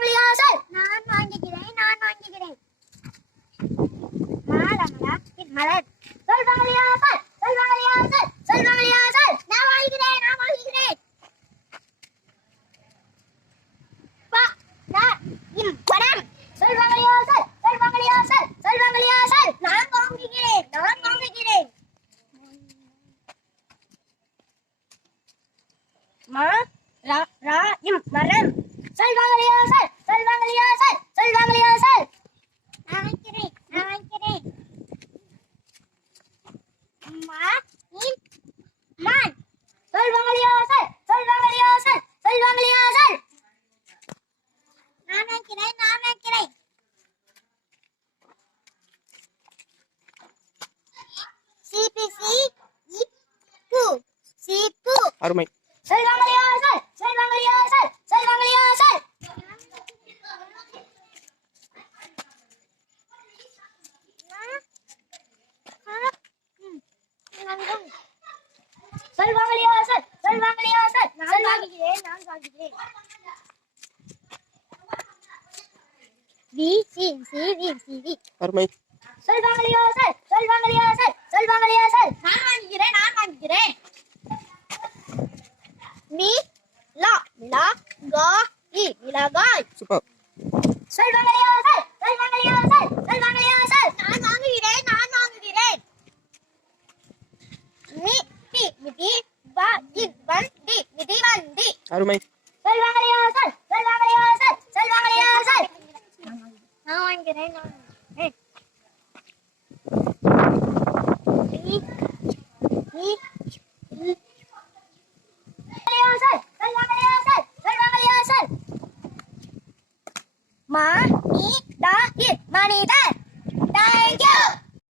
வாங்கலையா சார் நான் வாங்கிக்கிறேன் நான் வாங்கிக்கிறேன் மாலமலா மலர். சொல் வாங்கலையா சார் சொல் வாங்கலையா சார் சொல் வாங்கலையா சார் நான் வாங்கிக்கிறேன் நான் வாங்கிக்கிறேன் பா நான் இம் பணம் சொல் வாங்கலையா சார் சொல் வாங்கலையா சார் சொல் வாங்கலையா சார் நான் வாங்கிக்கிறேன் நான் வாங்கிக்கிறேன் மா மா மான் சொல்வாங்களையா சார் சொல்வாங்களையா நான் வைக்கிறேன் நான் வைக்கிறேன் சிபிசி இப்பு சிப்பு அருமை சொல்வாங்க சார் சொல்வாங்களையா சார் சொல்வாங்களையா சார் சொல்வாங்களையா சார் சொல்வாங்களையா சார் நான் வாங்குகிறேன் நான் வாங்குகிறேன் வி C C V C V. அருமை. சொல்வாங்களையா சார் சொல்வாங்களையா சார் சொல்வாங்களையா சார் நான் வாங்குகிறேன் நான் வாங்குகிறேன் மீ லா மிளா கா இ மிளகாய். சூப்பர். சொல்வாங்களையா சார் சொல்வாங்களையா சார் நான் வாங்குகிறேன் நான் வாங்குகிறேன் மி டி மிதி வா இ வண்டி மிதி வண்டி அருமை